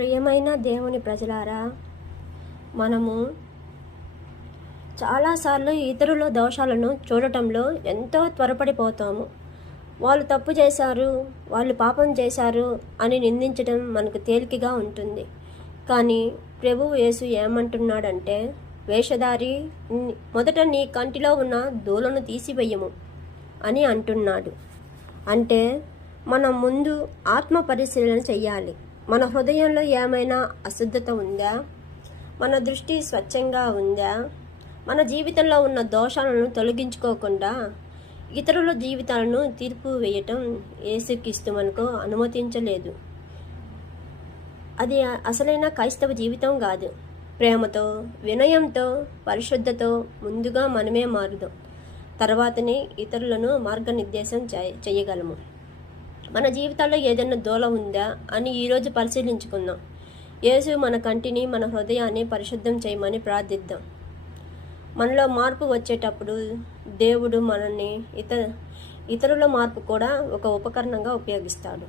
ప్రియమైన దేవుని ప్రజలారా మనము చాలాసార్లు ఇతరుల దోషాలను చూడటంలో ఎంతో త్వరపడిపోతాము. వాళ్ళు తప్పు చేశారు వాళ్ళు పాపం చేశారు అని నిందించడం మనకు తేలికగా ఉంటుంది. కానీ ప్రభువు యేసు ఏమంటున్నాడంటే వేషధారి మొదట నీ కంటిలో ఉన్న దూలను తీసివేయము అని అంటున్నాడు. అంటే మనం ముందు ఆత్మ పరిశీలన చెయ్యాలి. మన హృదయంలో ఏమైనా అశుద్ధత ఉందా? మన దృష్టి స్వచ్ఛంగా ఉందా? మన జీవితంలో ఉన్న దోషాలను తొలగించుకోకుండా ఇతరుల జీవితాలను తీర్పు వేయటం ఏసుక్రీస్తు మనకు అనుమతించలేదు. అది అసలైన క్రైస్తవ జీవితం కాదు. ప్రేమతో వినయంతో పరిశుద్ధతో ముందుగా మనమే మారుదాం. తర్వాతనే ఇతరులను మార్గనిర్దేశం చేయగలము. మన జీవితాల్లో ఏదైనా దోళ ఉందా అని ఈరోజు పరిశీలించుకుందాం. యేసు మన కంటిని మన హృదయాన్ని పరిశుద్ధం చేయమని ప్రార్థిద్దాం. మనలో మార్పు వచ్చేటప్పుడు దేవుడు మనల్ని ఇతర ఇతరుల మార్పు కూడా ఒక ఉపకరణంగా ఉపయోగిస్తాడు.